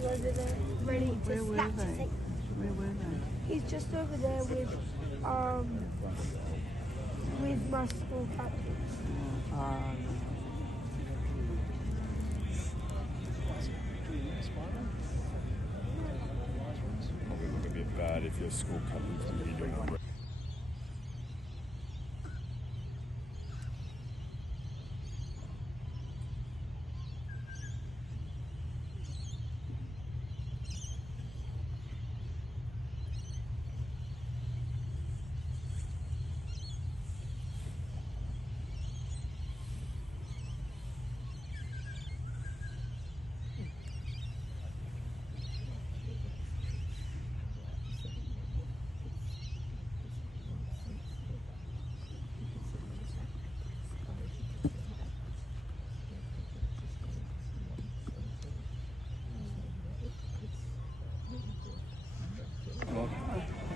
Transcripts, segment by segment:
standing over there, ready to snatch a thing. Where were they? He's just over there with my school captain. Probably look a bit bad if your school captain's going to be doing it.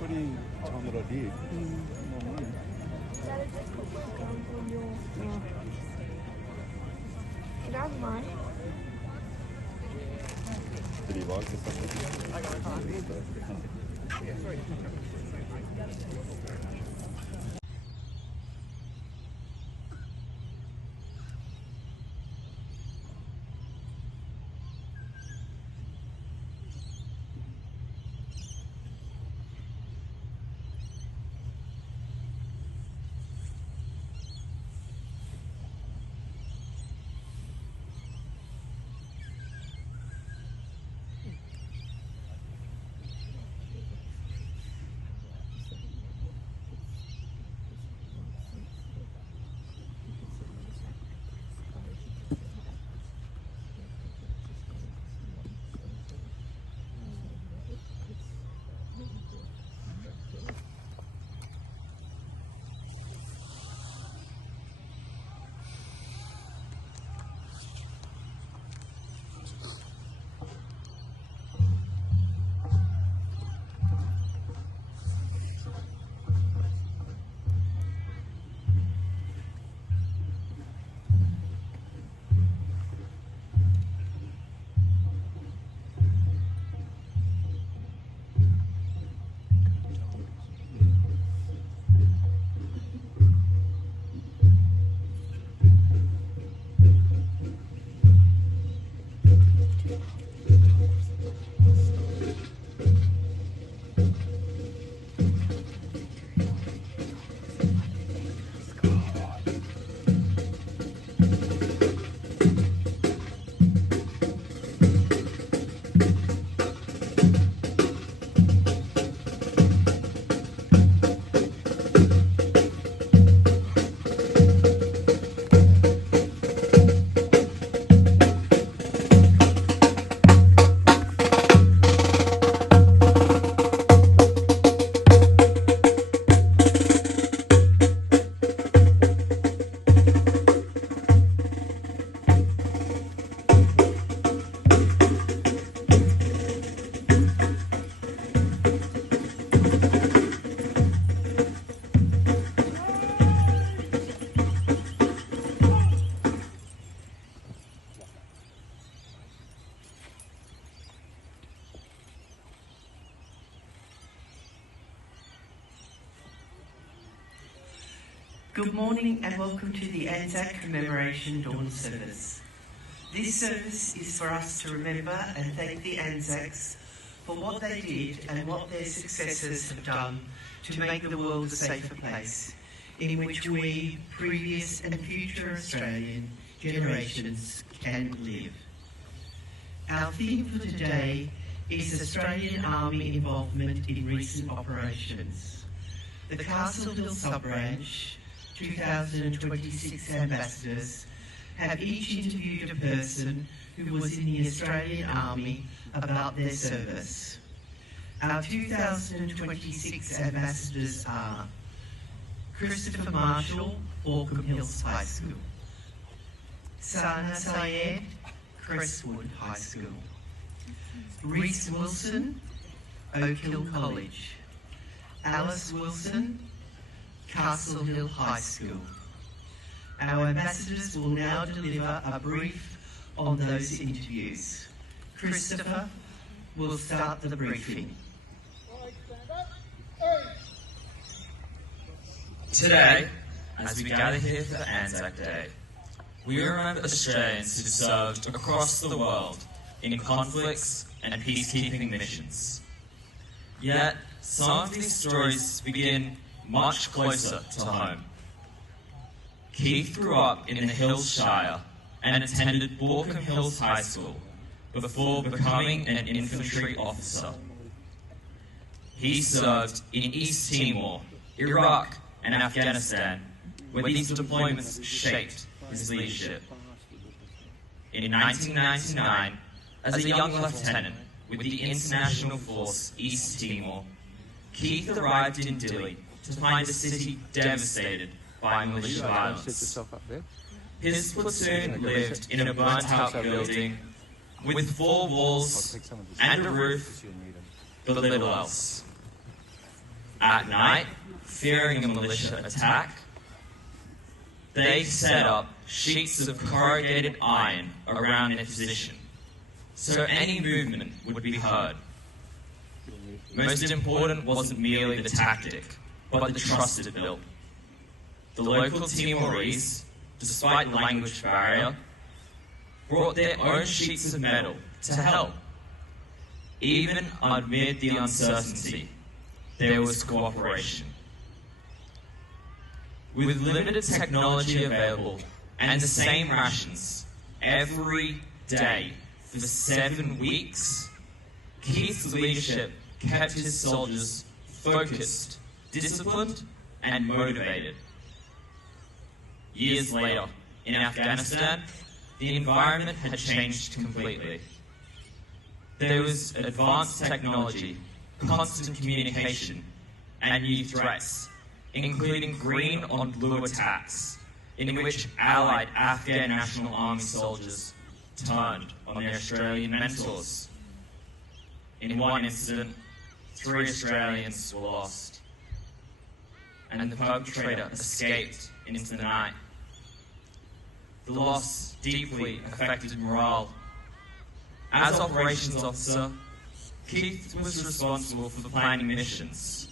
Pretty time that I did. Is that a difficult work on your... Can I have mine? Did he like it? Good morning and welcome to the ANZAC Commemoration Dawn Service. This service is for us to remember and thank the ANZACs for what they did and what their successors have done to make the world a safer place, in which we, previous and future Australian generations, can live. Our theme for today is Australian Army involvement in recent operations. The Castle Hill Sub-Branch 2026 ambassadors have each interviewed a person who was in the Australian Army about their service. Our 2026 ambassadors are Christopher Marshall, Orkham Hills High School; Sana Syed, Crestwood High School; Reese Wilson, Oak Hill College; Alice Wilson, Castle Hill High School. Our ambassadors will now deliver a brief on those interviews. Christopher, will start the briefing. Today, as we gather here for the ANZAC Day, we remember Australians who served across the world in conflicts and peacekeeping missions. Yet, some of these stories begin much closer to home. Keith grew up in the Hills Shire and attended Borkham Hills High School before becoming an infantry officer. He served in East Timor, Iraq, and Afghanistan, where these deployments shaped his leadership. In 1999, as a young lieutenant with the International Force East Timor, Keith arrived in Dili to find the city devastated by militia violence. His platoon lived in a burnt-out building with 4 walls and a roof, but little else. At night, fearing a militia attack, they set up sheets of corrugated iron around their position, so any movement would be heard. Most important wasn't merely the tactic, but the trust it built. The local Timorese, despite the language barrier, brought their own sheets of metal to help. Even amid the uncertainty, there was cooperation. With limited technology available and the same rations every day for 7 weeks, Keith's leadership kept his soldiers focused, disciplined, and motivated. Years later, in Afghanistan, the environment had changed completely. There was advanced technology, constant communication, and new threats, including green on blue attacks, in which allied Afghan National Army soldiers turned on their Australian mentors. In one incident, 3 Australians were lost, and the perpetrator escaped into the night. The loss deeply affected morale. As operations officer, Keith was responsible for the planning missions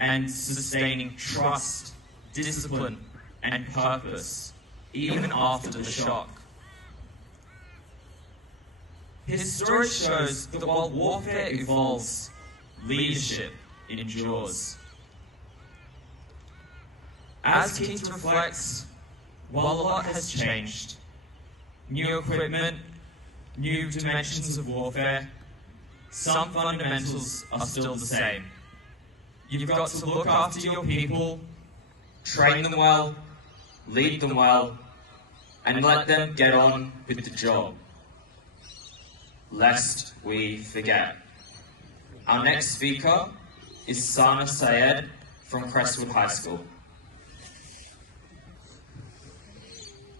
and sustaining trust, discipline, and purpose, even after the shock. His story shows that while warfare evolves, leadership endures. As Keith reflects, while a lot has changed, new equipment, new dimensions of warfare, some fundamentals are still the same. You've got to look after your people, train them well, lead them well, and let them get on with the job, lest we forget. Our next speaker is Sana Sayed from Crestwood High School.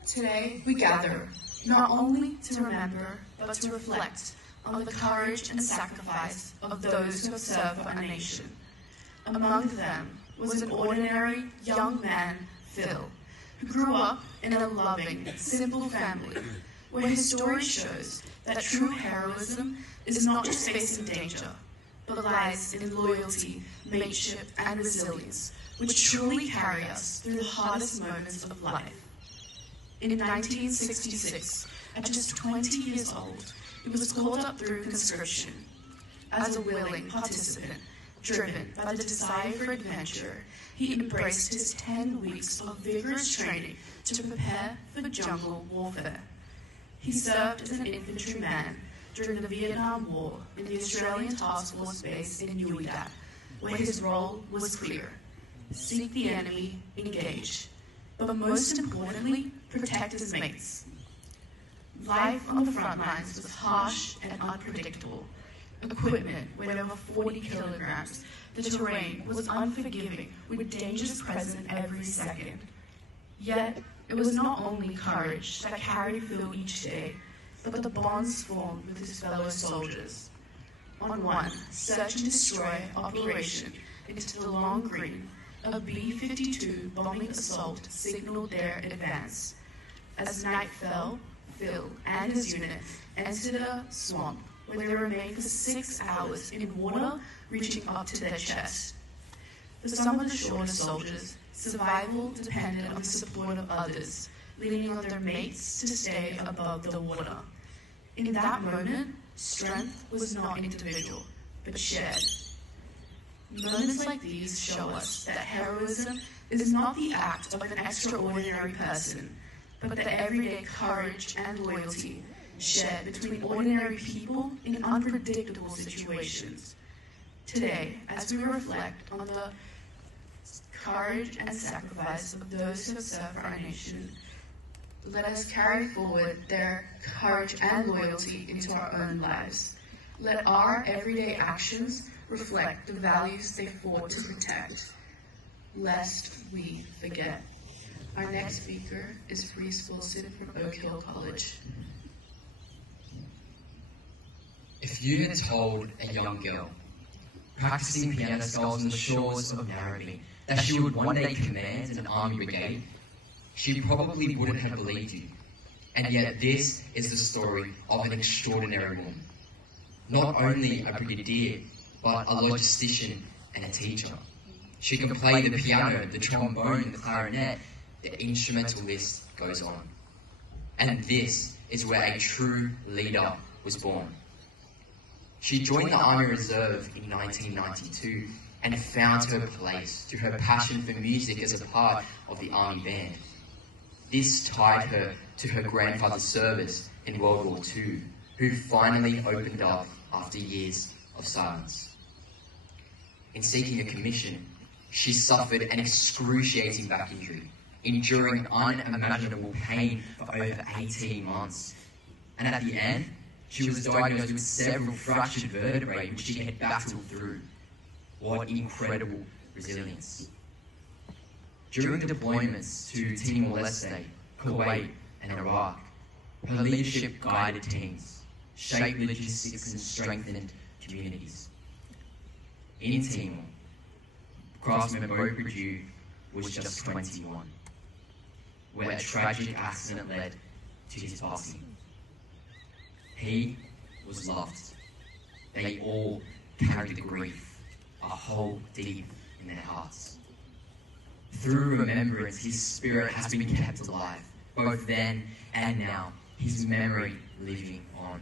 Today we gather not only to remember, but to reflect on the courage and sacrifice of those who have served for our nation. Among them was an ordinary young man, Phil, who grew up in a loving, simple family, where his story shows that true heroism is not just facing danger, but lies in loyalty, mateship, and resilience, which truly carry us through the hardest moments of life. In 1966, at just 20 years old, he was called up through conscription. As a willing participant, driven by the desire for adventure, he embraced his 10 weeks of vigorous training to prepare for jungle warfare. He served as an infantryman during the Vietnam War in the Australian Task Force base in Nui Dat, where his role was clear: seek the enemy, engage, but most importantly, protect his mates. Life on the front lines was harsh and unpredictable. Equipment weighed over 40 kilograms. The terrain was unforgiving, with dangers present every second. Yet, it was not only courage that carried Phil each day, but the bonds formed with his fellow soldiers. On one search and destroy operation into the Long Green, a B-52 bombing assault signaled their advance. As night fell, Phil and his unit entered a swamp where they remained for 6 hours in water reaching up to their chest. For some of the shorter soldiers, survival depended on the support of others, leaning on their mates to stay above the water. In that moment, strength was not individual, but shared. Moments like these show us that heroism is not the act of an extraordinary person, but the everyday courage and loyalty shared between ordinary people in unpredictable situations. Today, as we reflect on the courage and sacrifice of those who have served our nation, let us carry forward their courage and loyalty into our own lives. Let our everyday actions reflect the values they fought to protect, lest we forget. Our next speaker is Reese Wilson from Oak Hill College. If you had told a young girl, practicing piano skills on the shores of Narrabee, that she would one day command an army brigade, she probably wouldn't have believed you. And yet this is the story of an extraordinary woman. Not only a brigadier, but a logistician and a teacher. She can play the piano, the trombone, the clarinet. The instrumental list goes on. And this is where a true leader was born. She joined the Army Reserve in 1992 and found her place through her passion for music as a part of the Army Band. This tied her to her grandfather's service in World War II, who finally opened up after years of silence. In seeking a commission, she suffered an excruciating back injury, enduring unimaginable pain for over 18 months. And at the end, she was diagnosed with several fractured vertebrae which she had battled through. What incredible resilience. During the deployments to Timor-Leste, Kuwait and Iraq, her leadership guided teams, shaped logistics and strengthened communities. In Timor, craftsman Bo Perdue was just 21, where a tragic accident led to his passing. He was loved. They all carried the grief, a hole deep in their hearts. Through remembrance, his spirit has been kept alive, both then and now, his memory living on.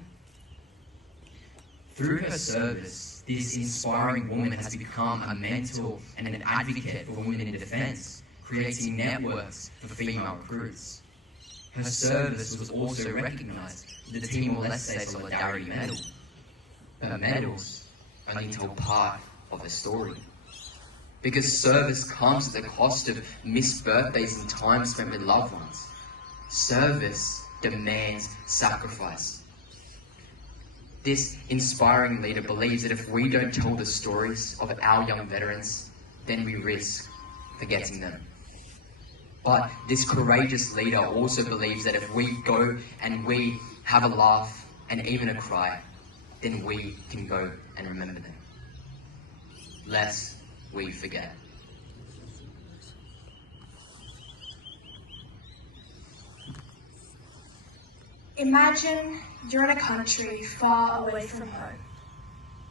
Through her service, this inspiring woman has become a mentor and an advocate for women in defence, creating networks for female recruits. Her service was also recognised with the Timor-Leste Solidarity Medal. Her medals only told part of her story. Because service comes at the cost of missed birthdays and time spent with loved ones. Service demands sacrifice. This inspiring leader believes that if we don't tell the stories of our young veterans, then we risk forgetting them. But this courageous leader also believes that if we go and we have a laugh and even a cry, then we can go and remember them. Lest we forget. Imagine you're in a country far away from home.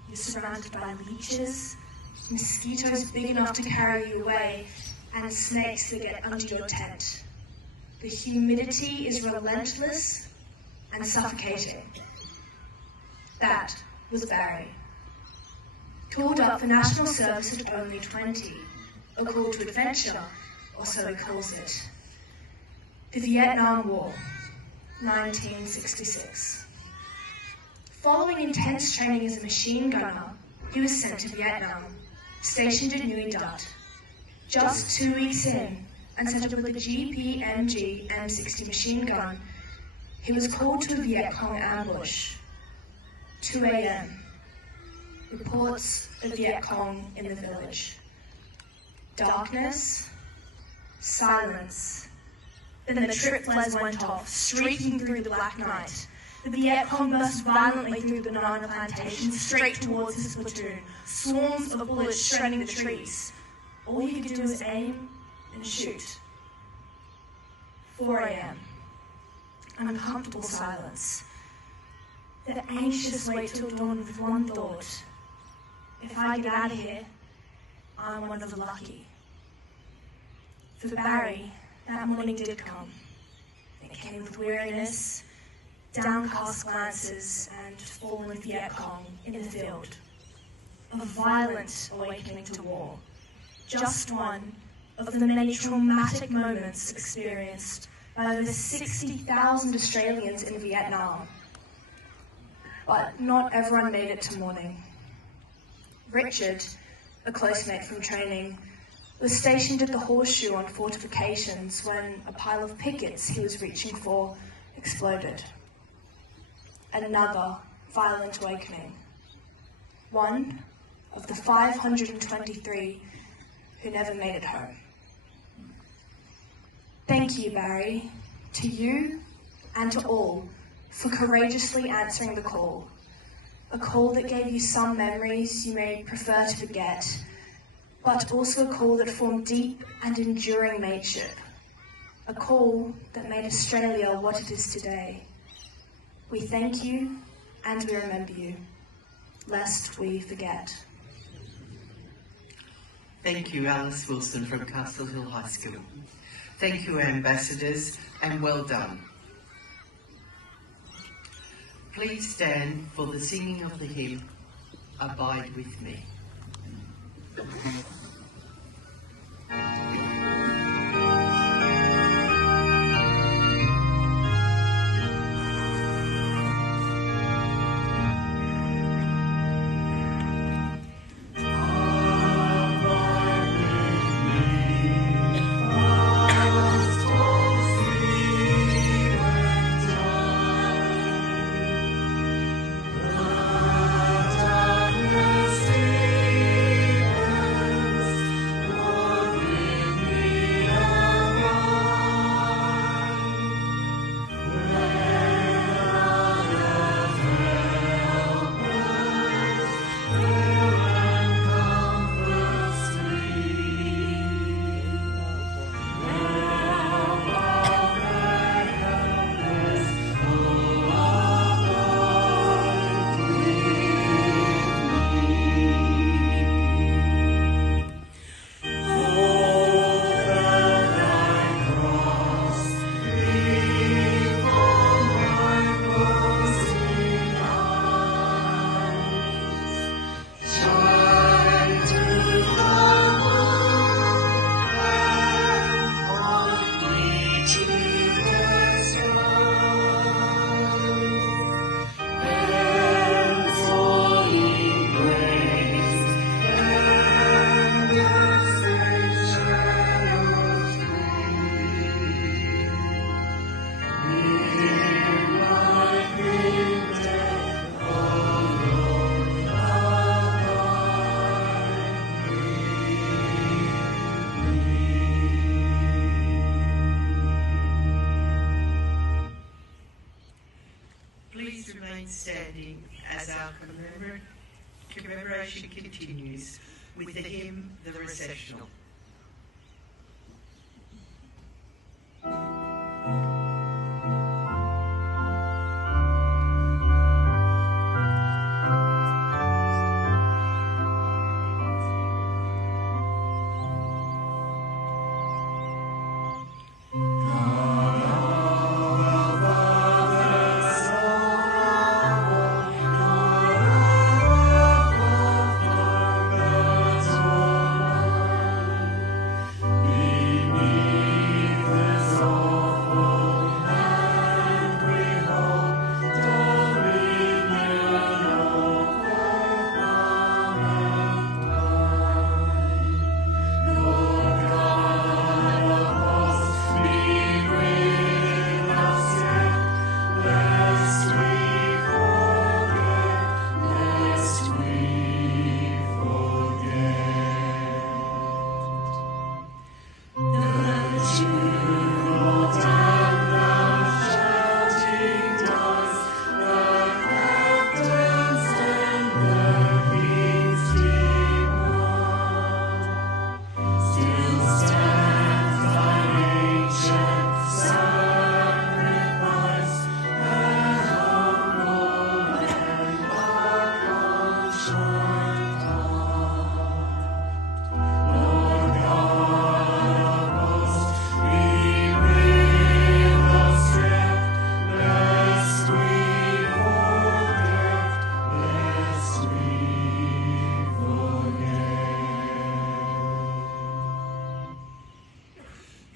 You're surrounded by leeches, mosquitoes big enough to carry you away, and snakes that get under your tent. The humidity is relentless and suffocating. That was Barry. Called up for national service at only 20, a call to adventure, or so he calls it. The Vietnam War, 1966. Following intense training as a machine gunner, he was sent to Vietnam, stationed at Nui Dat. Just 2 weeks in, and set up with a GPMG M60 machine gun, he was called to a Viet Cong ambush. 2 a.m. Reports of Viet Cong in the village. Darkness, silence. Then the triples went off, streaking through the black night. The Viet Cong burst violently through the banana plantation, straight towards his platoon, swarms of bullets shredding the trees. All you could do was aim and shoot. 4 a.m. An uncomfortable silence. The anxious wait till dawn with one thought. If I get out of here, I'm one of the lucky. For Barry, that morning did come. It came with weariness, downcast glances, and fallen Vietcong in the field. A violent awakening to war. Just one of the many traumatic moments experienced by over 60,000 Australians in Vietnam. But not everyone made it to morning. Richard, a close mate from training, was stationed at the Horseshoe on fortifications when a pile of pickets he was reaching for exploded. Another violent awakening. One of the 523 who never made it home. Thank you, Barry, to you and to all for courageously answering the call. A call that gave you some memories you may prefer to forget, but also a call that formed deep and enduring mateship. A call that made Australia what it is today. We thank you and we remember you, lest we forget. Thank you, Alice Wilson from Castle Hill High School. Thank you, ambassadors, and well done. Please stand for the singing of the hymn, Abide With Me. Please remain standing as our commemoration continues with the hymn, The Recessional.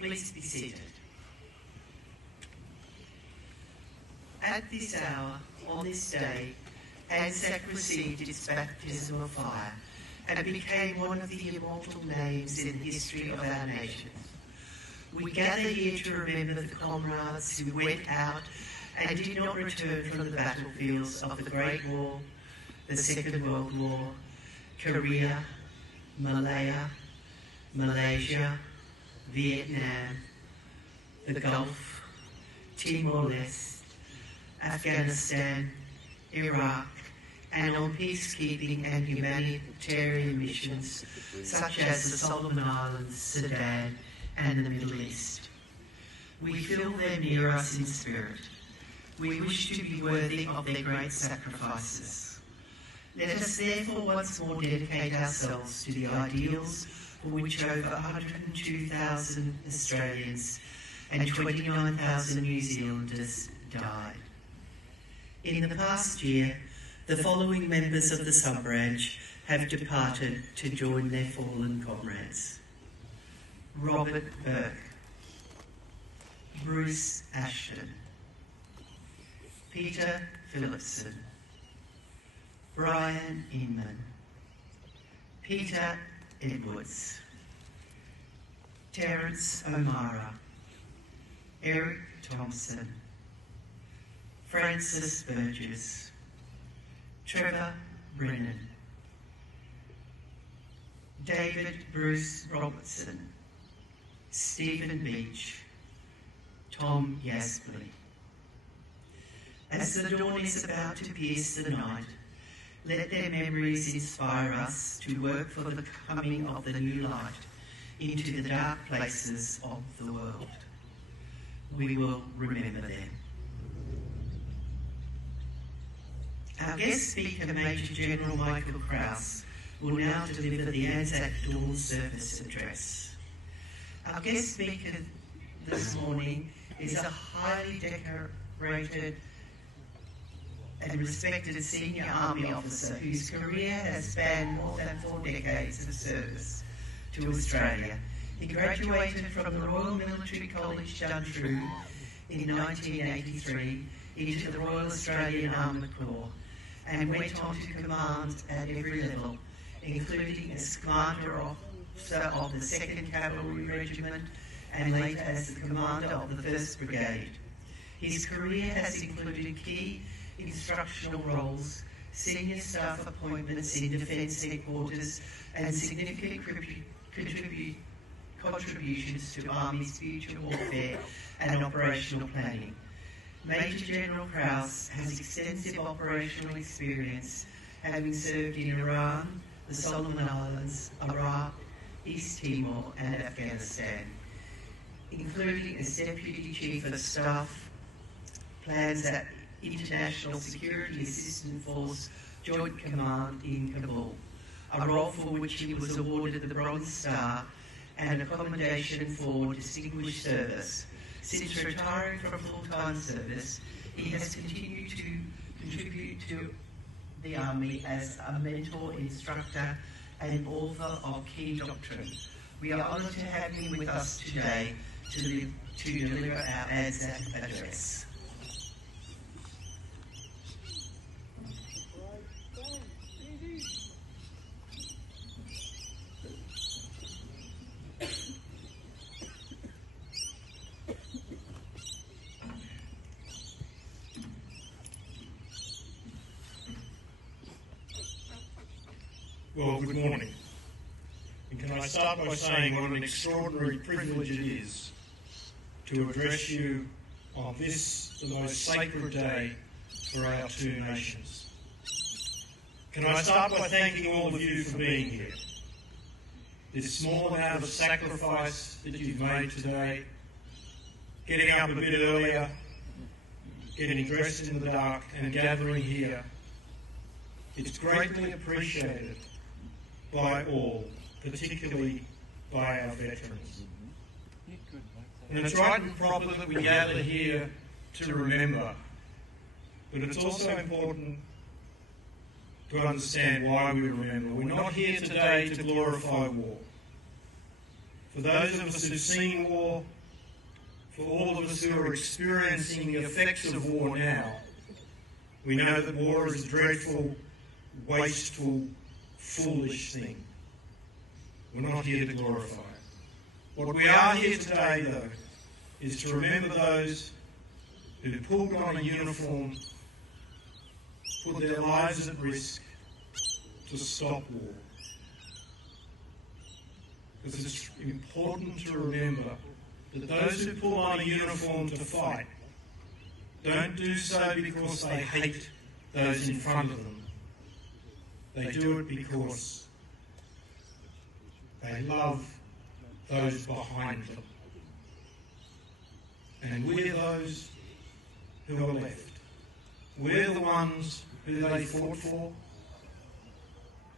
Please be seated. At this hour, on this day, ANZAC received its baptism of fire and became one of the immortal names in the history of our nation. We gather here to remember the comrades who went out and did not return from the battlefields of the Great War, the Second World War, Korea, Malaya, Malaysia, Vietnam, the Gulf, Timor-Leste, Afghanistan, Iraq, and on peacekeeping and humanitarian missions such as the Solomon Islands, Sudan, and the Middle East. We feel them near us in spirit. We wish to be worthy of their great sacrifices. Let us therefore once more dedicate ourselves to the ideals for which over 102,000 Australians and 29,000 New Zealanders died. In the past year, the following members of the sub-branch have departed to join their fallen comrades: Robert Burke, Bruce Ashton, Peter Phillipson, Brian Inman, Peter Edwards, Terence O'Mara, Eric Thompson, Francis Burgess, Trevor Brennan, David Bruce Robertson, Stephen Beach, Tom Yaspley. As the dawn is about to pierce the night, let their memories inspire us to work for the coming of the new light into the dark places of the world. We will remember them. Our guest speaker, Major General Michael Krause, will now deliver the ANZAC Dawn Service Address. Our guest speaker this morning is a highly decorated and respected senior army officer whose career has spanned more than 4 decades of service to Australia. He graduated from the Royal Military College Duntrue in 1983 into the Royal Australian Armoured Corps and went on to command at every level, including as Commander Officer of the 2nd Cavalry Regiment and later as the Commander of the 1st Brigade. His career has included key instructional roles, senior staff appointments in Defence Headquarters, and significant contributions to Army's future warfare and operational planning. Major General Krause has extensive operational experience, having served in Iran, the Solomon Islands, Iraq, East Timor, and Afghanistan, including as Deputy Chief of Staff, plans at International Security Assistance Force Joint Command in Kabul, a role for which he was awarded the Bronze Star and a commendation for distinguished service. Since retiring from full-time service, he has continued to contribute to the Army as a mentor, instructor, and author of key doctrine. We are honoured to have him with us today to deliver our ANZAC address. Well, good morning. And can I start by saying what an extraordinary privilege it is to address you on this, the most sacred day for our two nations. Can I start by thanking all of you for being here? This small amount of sacrifice that you've made today, getting up a bit earlier, getting dressed in the dark and gathering here, it's greatly appreciated by all, particularly by our veterans. And it's right and proper that we gather here to remember, but it's also important to understand why we remember. We're not here today to glorify war. For those of us who've seen war, for all of us who are experiencing the effects of war now, we know that war is a dreadful, wasteful, foolish thing. We're not here to glorify it. What we are here today, though, is to remember those who pulled on a uniform, put their lives at risk to stop war. Because it's important to remember that those who pull on a uniform to fight don't do so because they hate those in front of them. They do it because they love those behind them. And we're those who are left. We're the ones who they fought for.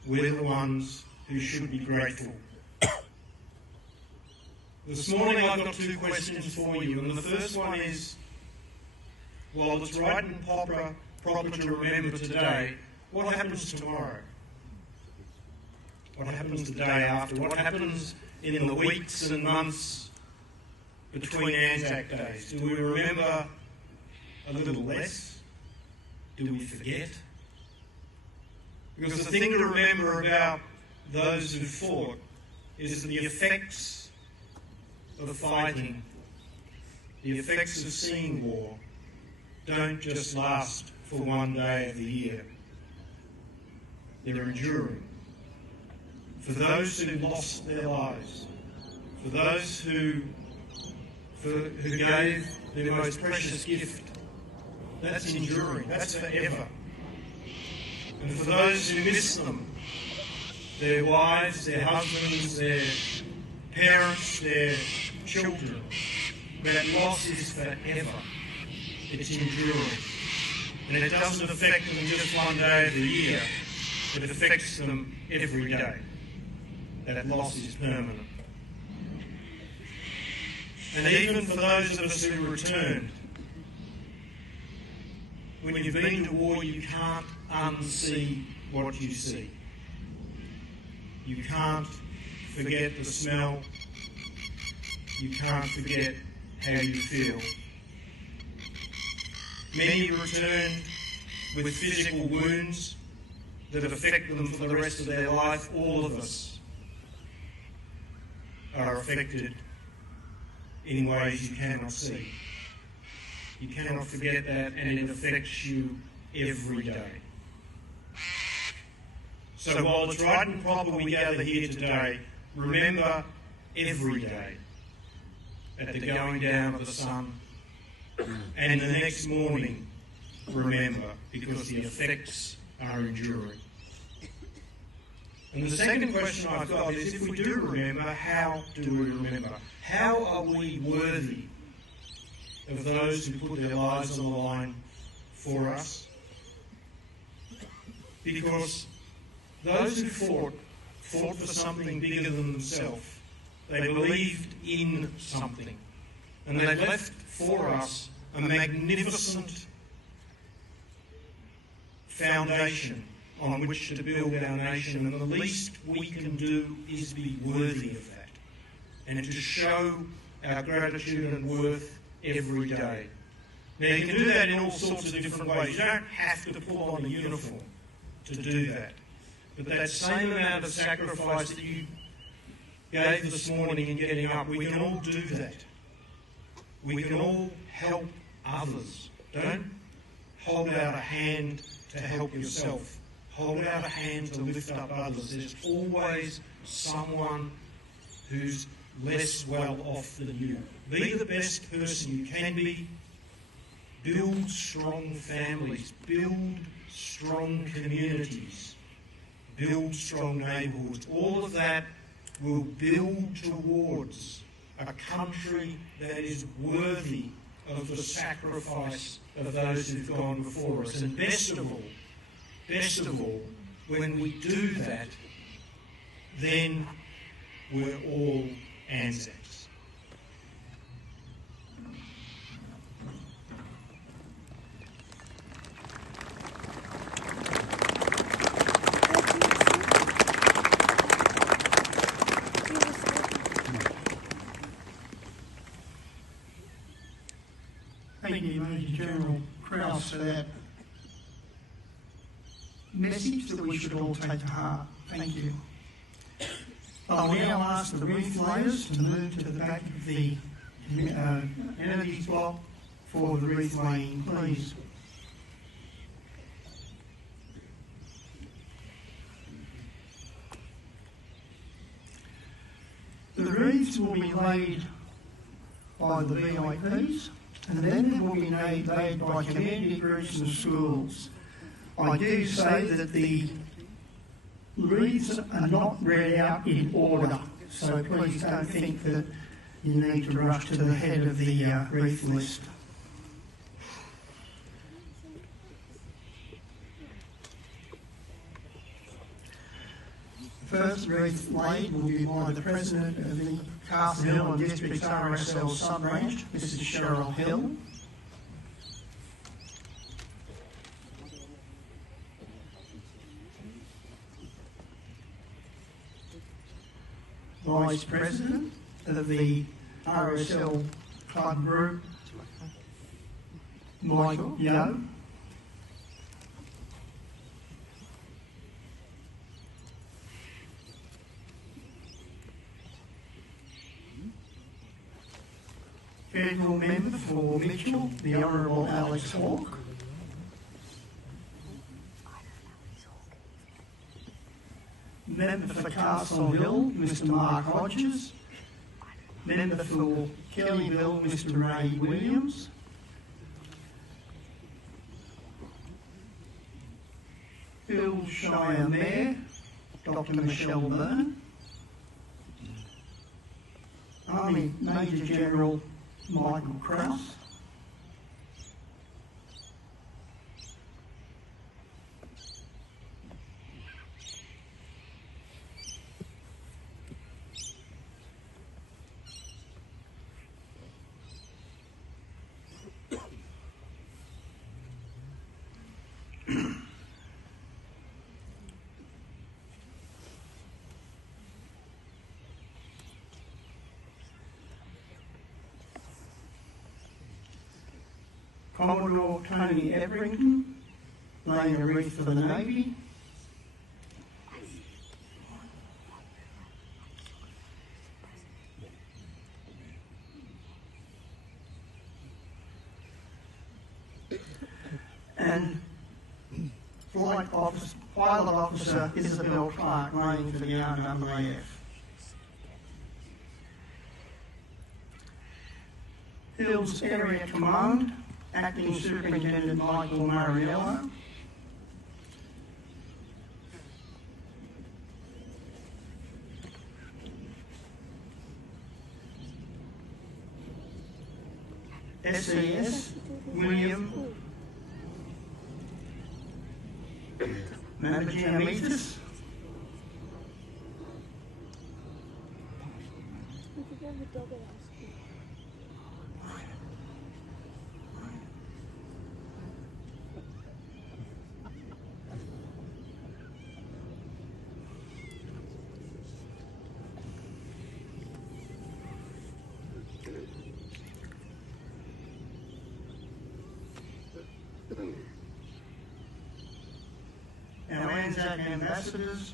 We're the ones who should be grateful. This morning I've got two questions for you, and the first one is, while it's right and proper to remember today, what happens tomorrow? What happens the day after? What happens in the weeks and months between ANZAC days? Do we remember a little less? Do we forget? Because the thing to remember about those who fought is that the effects of fighting, the effects of seeing war, don't just last for one day of the year. They're enduring. For those who lost their lives, for those who gave their most precious gift, that's enduring, that's forever. And for those who miss them, their wives, their husbands, their parents, their children, that loss is forever. It's enduring. And it doesn't affect them just one day of the year, it affects them every day. That loss is permanent. And even for those of us who returned, when you've been to war, you can't unsee what you see. You can't forget the smell. You can't forget how you feel. Many returned with physical wounds that affect them for the rest of their life. All of us are affected in ways you cannot see. You cannot forget that, and it affects you every day. So while it's right and proper we gather here today, remember every day at the going down of the sun, and the next morning, remember, because the effects are enduring. And the second question I've got is, if we do remember, how do we remember? How are we worthy of those who put their lives on the line for us? Because those who fought for something bigger than themselves. They believed in something. And they left for us a magnificent foundation on which to build our nation. And the least we can do is be worthy of that. And to show our gratitude and worth every day. Now, you can do that in all sorts of different ways. You don't have to put on a uniform to do that. But that same amount of sacrifice that you gave this morning in getting up, we can all do that. We can all help others. Don't hold out a hand to help yourself. Hold out a hand to lift up others. There's always someone who's less well off than you. Be the best person you can be. Build strong families. Build strong communities. Build strong neighbourhoods. All of that will build towards a country that is worthy of the sacrifice of those who've gone before us. And best of all, when we do that, then we're all ANZACs. Thank you, Major General Krause, for that message that we should all take to heart. Thank you. I will now ask the wreath layers to move to the back of the amenities block for the wreath laying, please. The wreaths will be laid by the VIPs, and then it will be laid by community groups and schools. I do say that the wreaths are not read out in order, so please don't think that you need to rush to the head of the wreath list. First wreath laid will be by the President of the Castle Hill and District's RSL sub-branch, Mrs Cheryl Hill. Vice President of the RSL Club Group, Michael Yo. Federal Member for Mitchell, the Honourable Alex Hawke. Member for Castle Hill, Mr Mark Hodges. Member for Kellyville, Mr Ray Williams. Hillshire Mayor, Dr Michelle Byrne. Army Major General Michael Krause. Commodore Tony Everington, laying a wreath for the Navy. And Pilot Officer Isabel Clark, laying for the RAAF. Hills Area Command, Acting Superintendent Michael Mariello. SES, William Mamagiamitis. Our ANZAC ambassadors,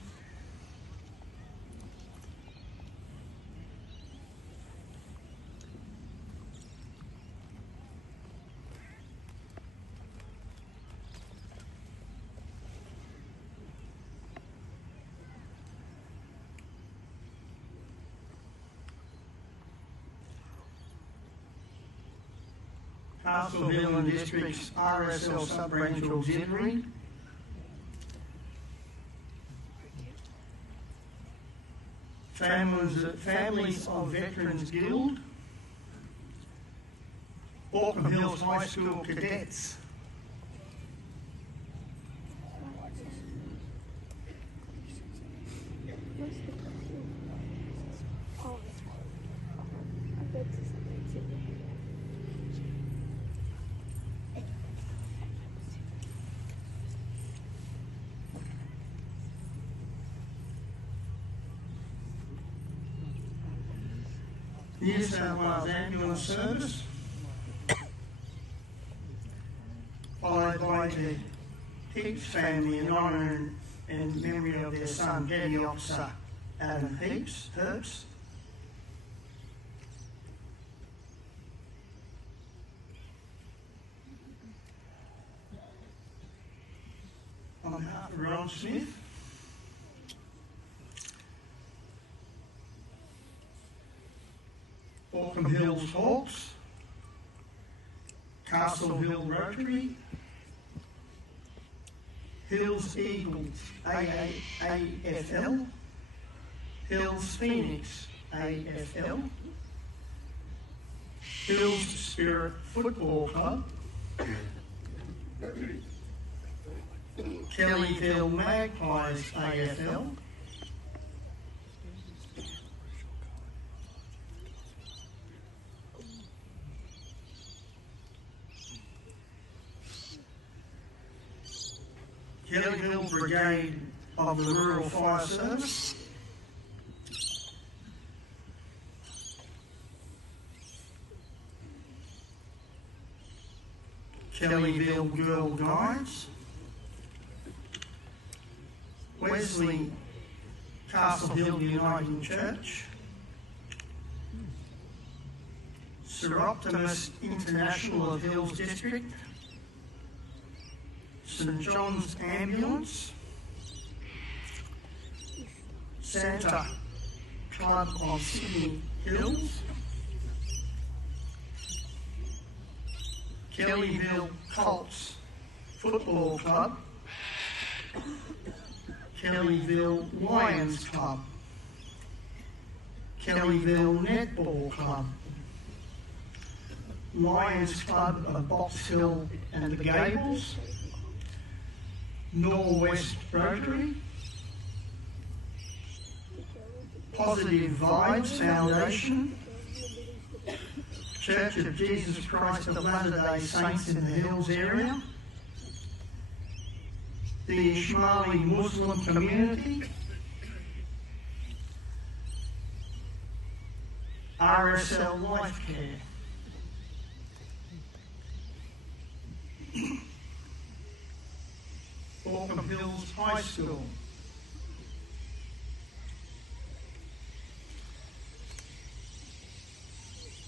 Castle Hill and District's RSL sub-branch auxiliary, Families of Veterans Guild, Auckland Hills High School cadets, New South Wales Ambulance Service, obligated Heaps family in honour and memory of their son, Petty Officer Adam Heaps. On behalf of Ron Smith, Auckland Hills Hawks, Castle Hill Rotary, Hills Eagles AFL, Hills Phoenix AFL, Hills Spirit Football Club, Kellyville Magpies AFL, Kellyville Brigade of the Rural Fire Service, Kellyville Girl Guides, Wesley Castle Hill Uniting Church, Sir Optimus International of Hills District, St John's Ambulance, Santa Club of Sydney Hills, Kellyville Colts Football Club, Kellyville Lions Club, Kellyville Netball Club, Lions Club of Box Hill and the Gables, Norwest Rotary, Positive Vibes Foundation, Church of Jesus Christ of Latter-day Saints in the Hills area, the Ishmaeli Muslim community, RSL Life Care. Auckland Hills High School,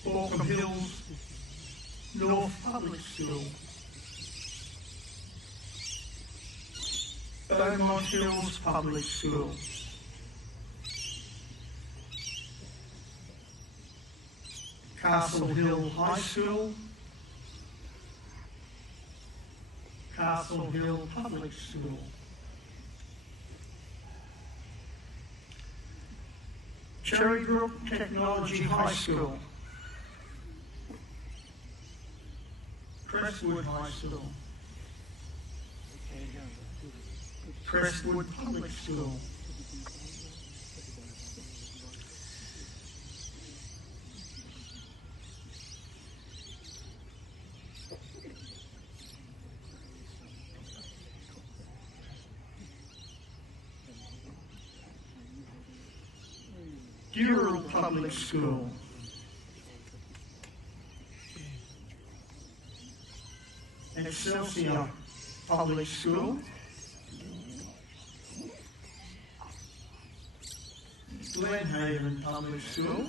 Auckland Hills North Public School, Beaumont Hills Public School, Castle Hill High School, Castle Hill Public School, Cherrybrook Technology High School, Crestwood High School, Crestwood Public School, Dural Public School, Excelsior Public School, Glenhaven Public School,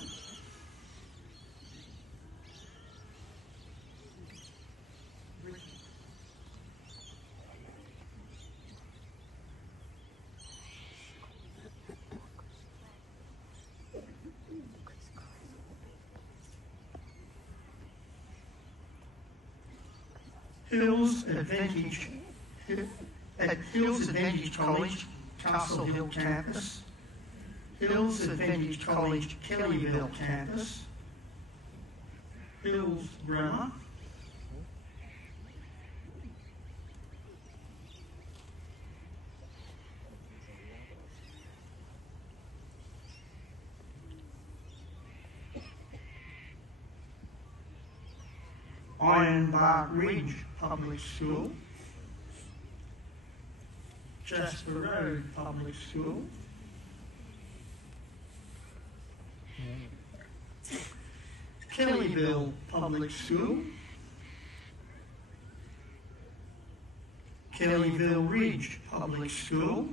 Hills Advantage College, Castle Hill Campus, Hills Advantage College, Kellyville Campus, Hills Grammar, Ironbark Ridge Public School, Jasper Road Public School, Kellyville Public School, Kellyville Ridge Public School,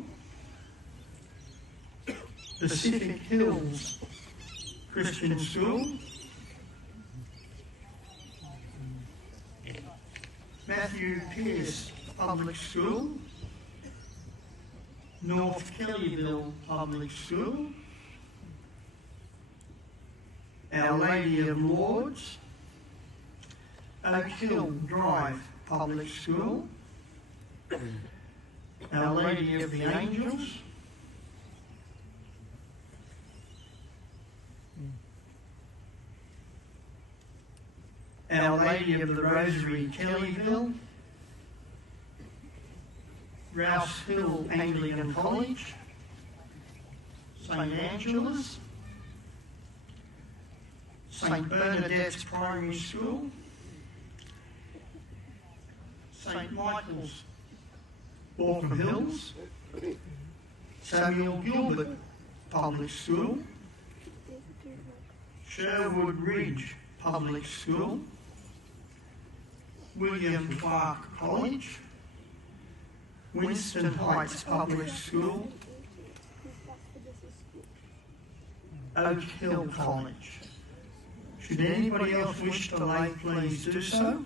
Pacific Hills Christian School, Matthew Pearce Public School, North Kellyville Public School, Our Lady of Lords, Oak Hill Drive Public School, Our Lady of the Angels, Our Lady of the Rosary Kellyville, Rouse Hill Anglican College, St Angela's, St Bernadette's Primary School, St Michael's Waltham Hills, Samuel Gilbert Public School, Sherwood Ridge Public School, William Clark College, Winston Heights Public School, Oak Hill College. Should anybody else wish to lay, please do so.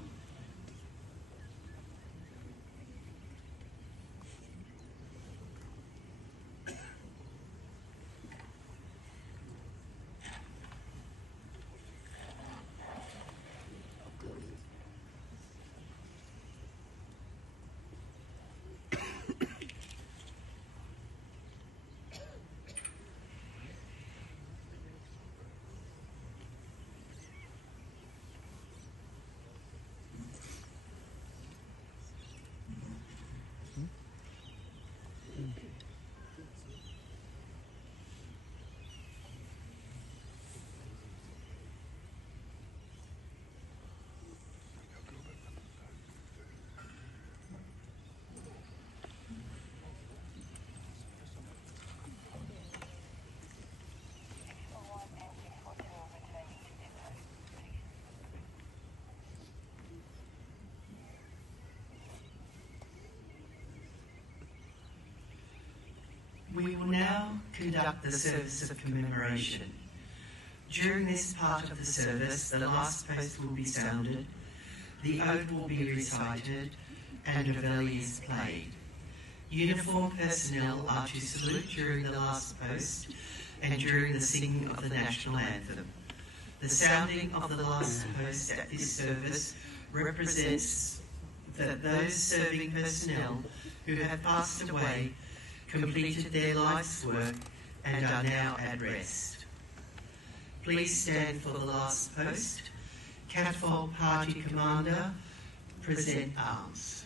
We will now conduct the service of commemoration. During this part of the service, the last post will be sounded, the ode will be recited, and a reveille is played. Uniformed personnel are to salute during the last post and during the singing of the national anthem. The sounding of the last post at this service represents that those serving personnel who have passed away completed their life's work and are now at rest. Please stand for the last post. Catapult Party Commander, present arms.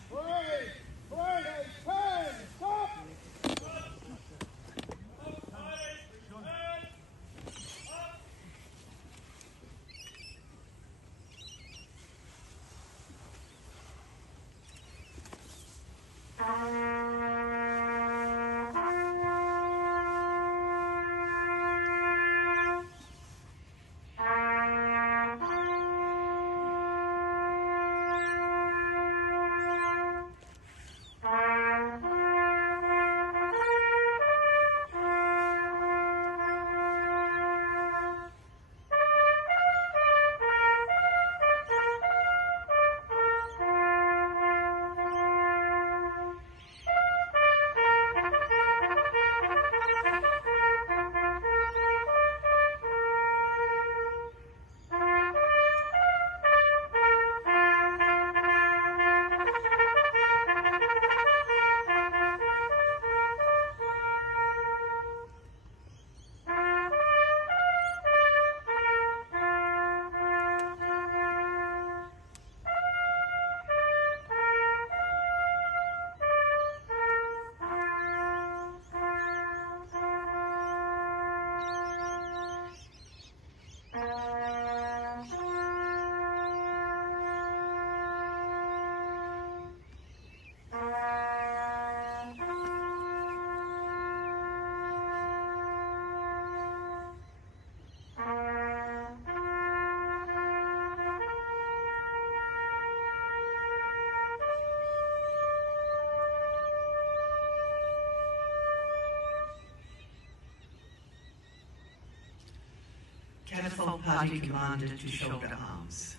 Catapult Party Commander to shoulder arms.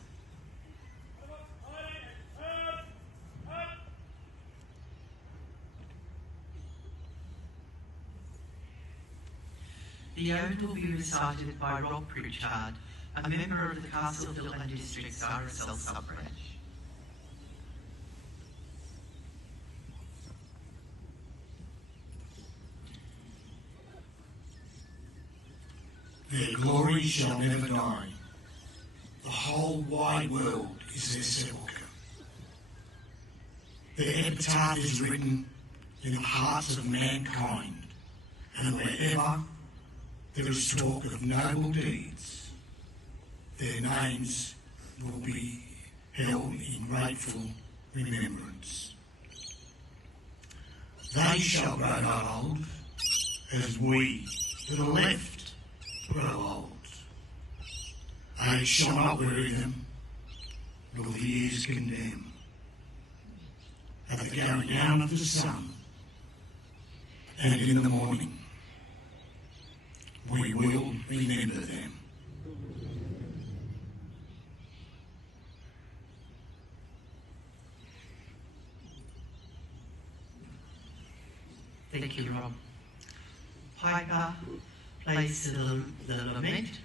The ode will be recited by Rob Pritchard, a member of the Castleville and District RSL sub-branch. Their glory shall never die. The whole wide world is their sepulchre. Their epitaph is written in the hearts of mankind, and wherever there is talk of noble deeds, their names will be held in grateful remembrance. They shall grow not old, as we that are left grow old. Age shall not weary them, nor the years condemn. At the going down of the sun, and in the morning, we will remember them. Thank you, Rob. Piper plays the lament.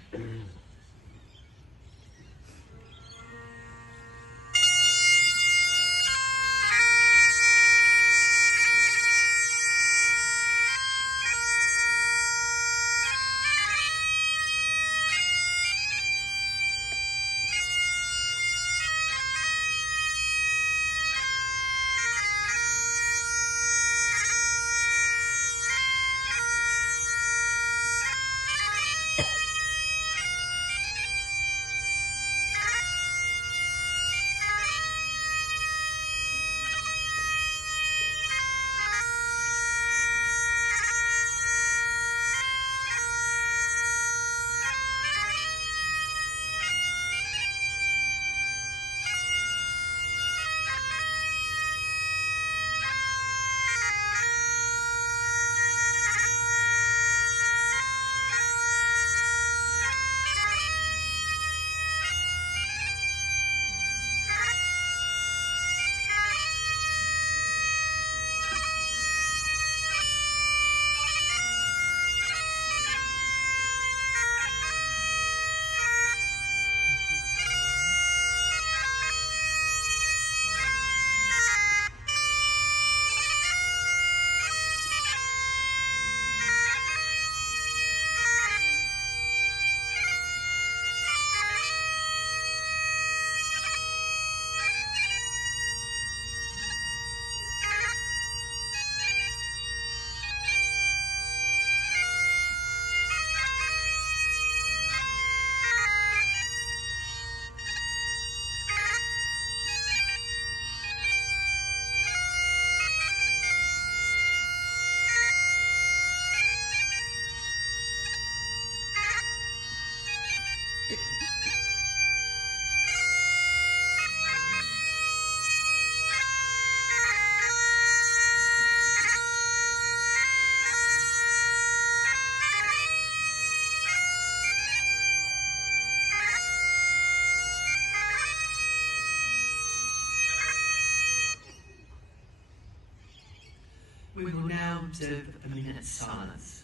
We will now observe a minute's silence.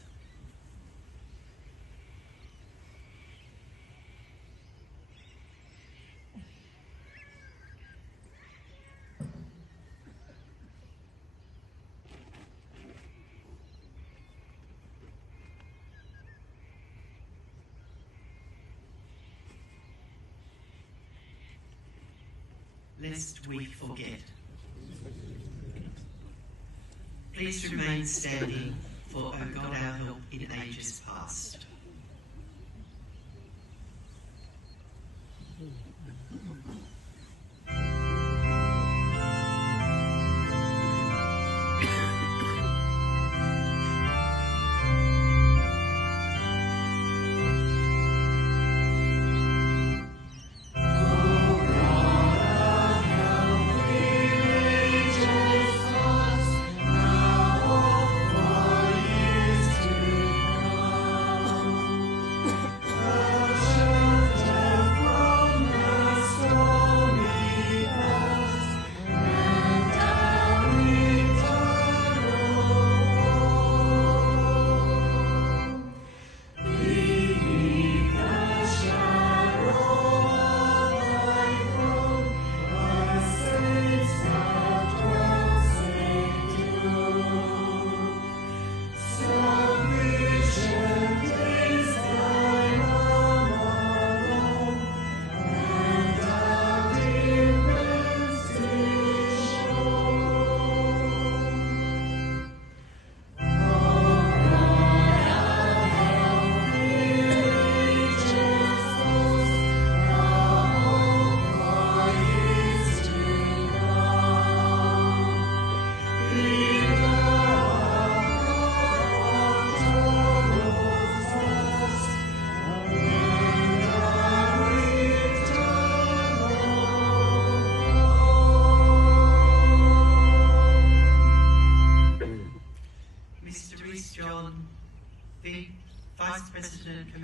Lest we forget. Please remain standing for O God our help in ages past. Now or for years to come.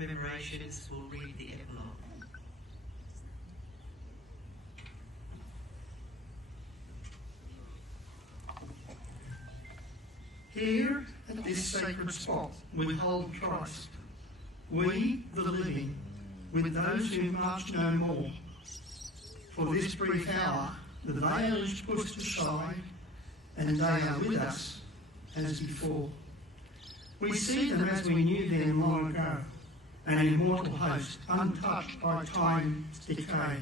Commemorations will read the epilogue. Here at this sacred spot we hold Christ, we the living, with those who must no more. For this brief hour the veil is pushed aside, and they are with us as before. We see them as we knew them long ago, an immortal host, untouched by time's decay.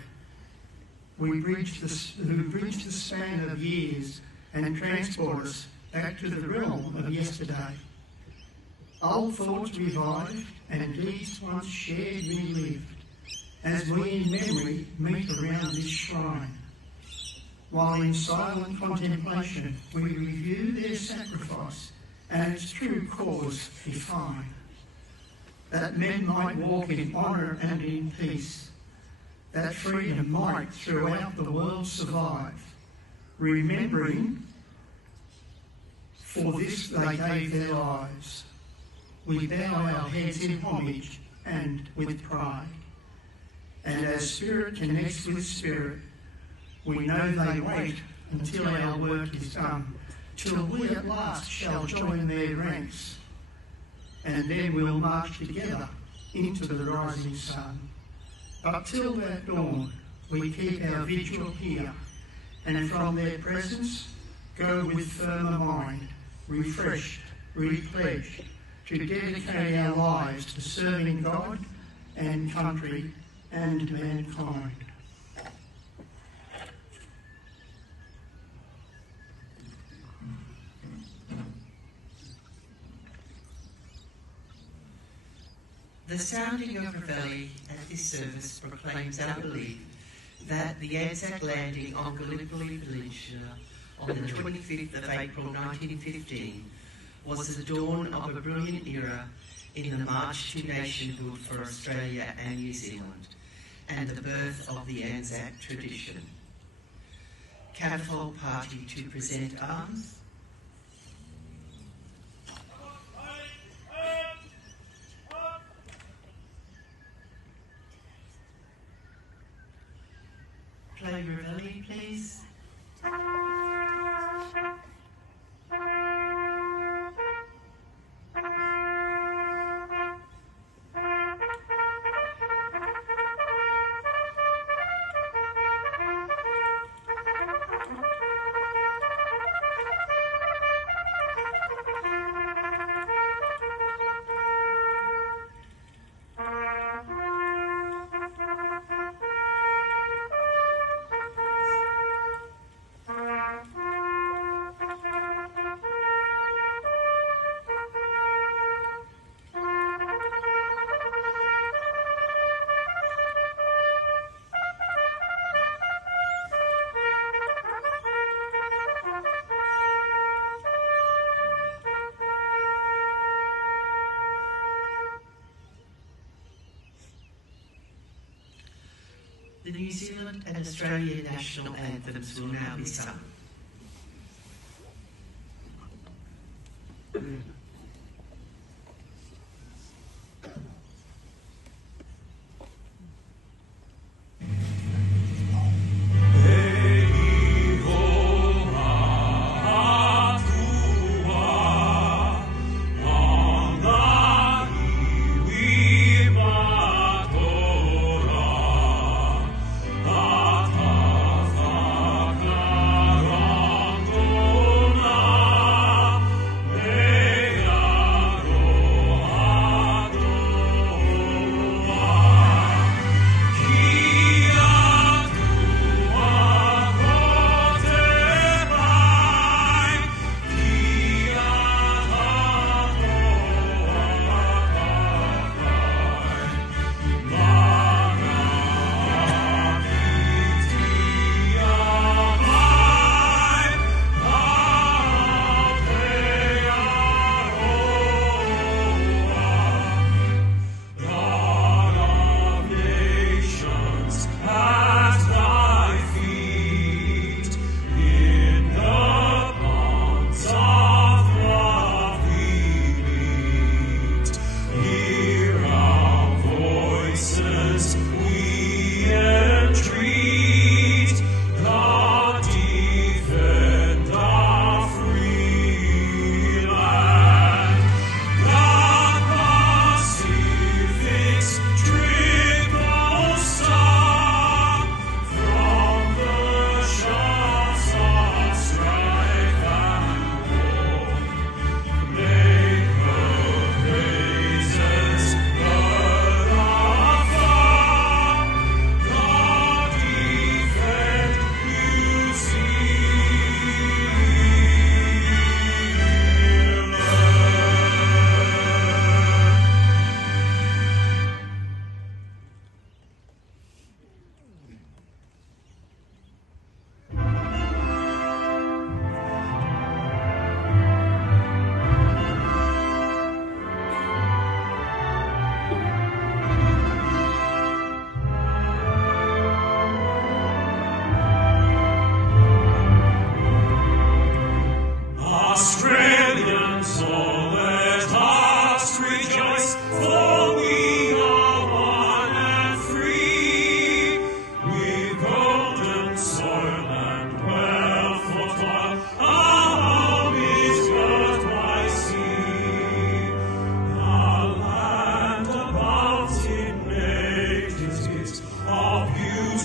Who bridge the span of years and transport us back to the realm of yesterday. Old thoughts revived and deeds once shared relived, as we in memory meet around this shrine. While in silent contemplation we review their sacrifice and its true cause define, that men might walk in honour and in peace, that freedom might throughout the world survive, remembering for this they gave their lives. We bow our heads in homage and with pride, and as spirit connects with spirit, we know they wait until our work is done, till we at last shall join their ranks, and then we'll march together into the rising sun. But till that dawn we keep our vigil here, and from their presence go with firmer mind, refreshed, repledged, to dedicate our lives to serving God and country and mankind. The sounding of reveille at this service proclaims our belief that the ANZAC landing on Gallipoli Peninsula on the 25th of April 1915 was the dawn of a brilliant era in the march to nationhood for Australia and New Zealand, and the birth of the ANZAC tradition. Catapult Party to present arms. Play reveille, please. The New Zealand and Australia national anthems will now be sung. Thank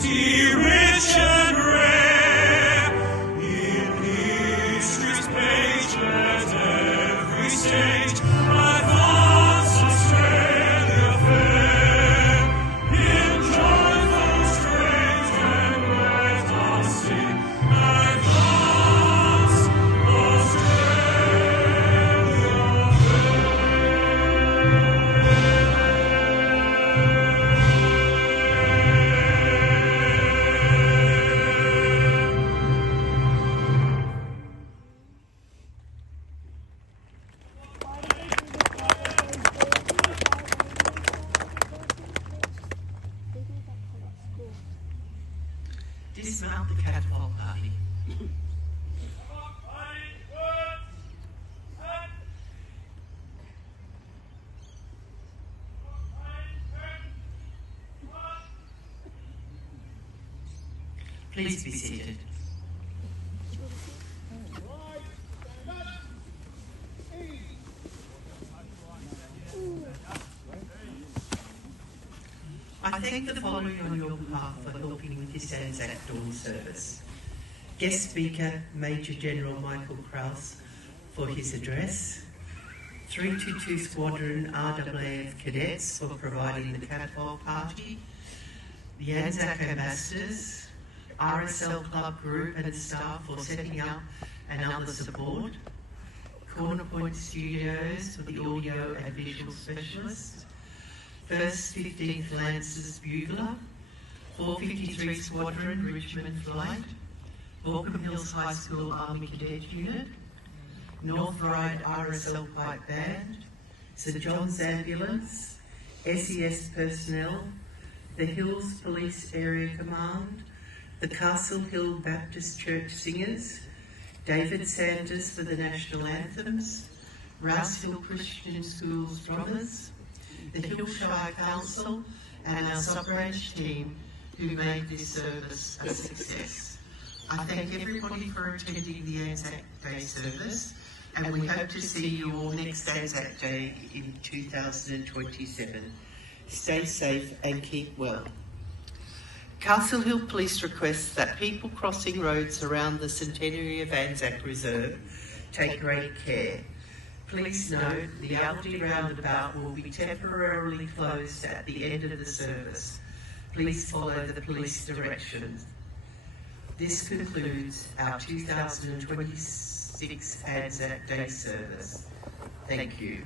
beauty rich and rare, in history's pages every stage, advance Australia fair, in joyful strains and let us sing, advance Australia Dismount the catapult party. Please be seated. I thank the following on your behalf for helping with this ANZAC dawn service. Guest speaker, Major General Michael Krause, for his address. 322 Squadron RAAF cadets for providing the catapult party. The ANZAC ambassadors, RSL Club Group and staff for setting up and other support. Corner Point Studios for the audio and visual specialists. 1st 15th Lancers Bugler, 453 Squadron Richmond Flight, Baulkham Hills High School Army Cadet Unit, North Ryde RSL Pipe Band, St John's Ambulance, SES personnel, the Hills Police Area Command, the Castle Hill Baptist Church Singers, David Sanders for the National Anthems, Rouse Hill Christian Schools Drummers, the Hillshire Council and our sub-branch team who made this service a success. I thank everybody for attending the ANZAC Day service, and we hope to see you all next ANZAC Day in 2027. Stay safe and keep well. Castle Hill Police requests that people crossing roads around the centenary of ANZAC Reserve take great care. Please note the Aldie roundabout will be temporarily closed at the end of the service. Please follow the police directions. This concludes our 2026 ANZAC Day service. Thank you.